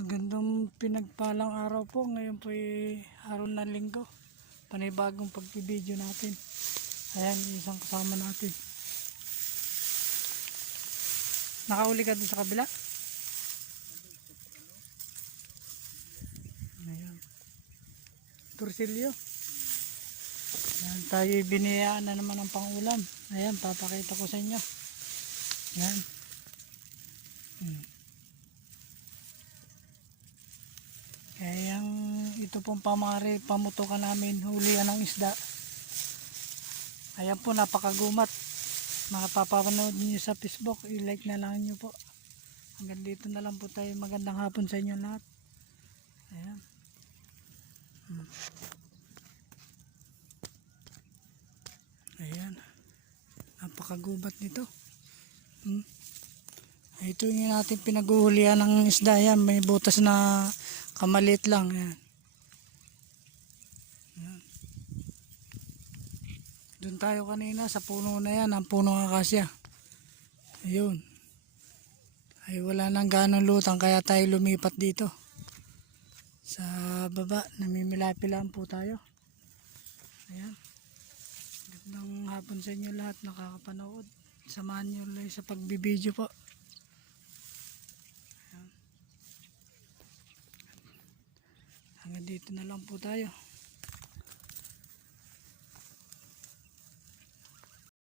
Magandang pinagpalang araw po. Ngayon po ay araw ng linggo. Panibagong pagbibideo natin. Ayan, isang kasama natin. Nakauli ka doon sa kabila? Ayan. Tursilyo. Ayan, tayo biniyaan na naman ng pangulam. Ayan, papakita ko sa inyo. Ayan. Kaya ito pong pamutukan namin, hulihan ng isda. Ayan po, napakagumat. Makapapanood niyo sa Facebook, i-like na lang niyo po. Hanggang dito na lang po tayo. Magandang hapon sa inyo lahat. Ayan. Ayan. Napakagubat nito. Ito yung natin pinaghuhulihan ng isda. Yan, may butas na kamalit lang. Ayan. Ayan. Doon tayo kanina sa puno na yan, ang puno ng akasya. Ayun. Ay wala nang ganong lutang kaya tayo lumipat dito. Sa baba, namimilapi lang po tayo. Ayan. Gandang hapon sa inyo lahat nakakapanood. Samahan nyo lang sa pagbibideo po. Ayan. Hanggang dito na lang po tayo.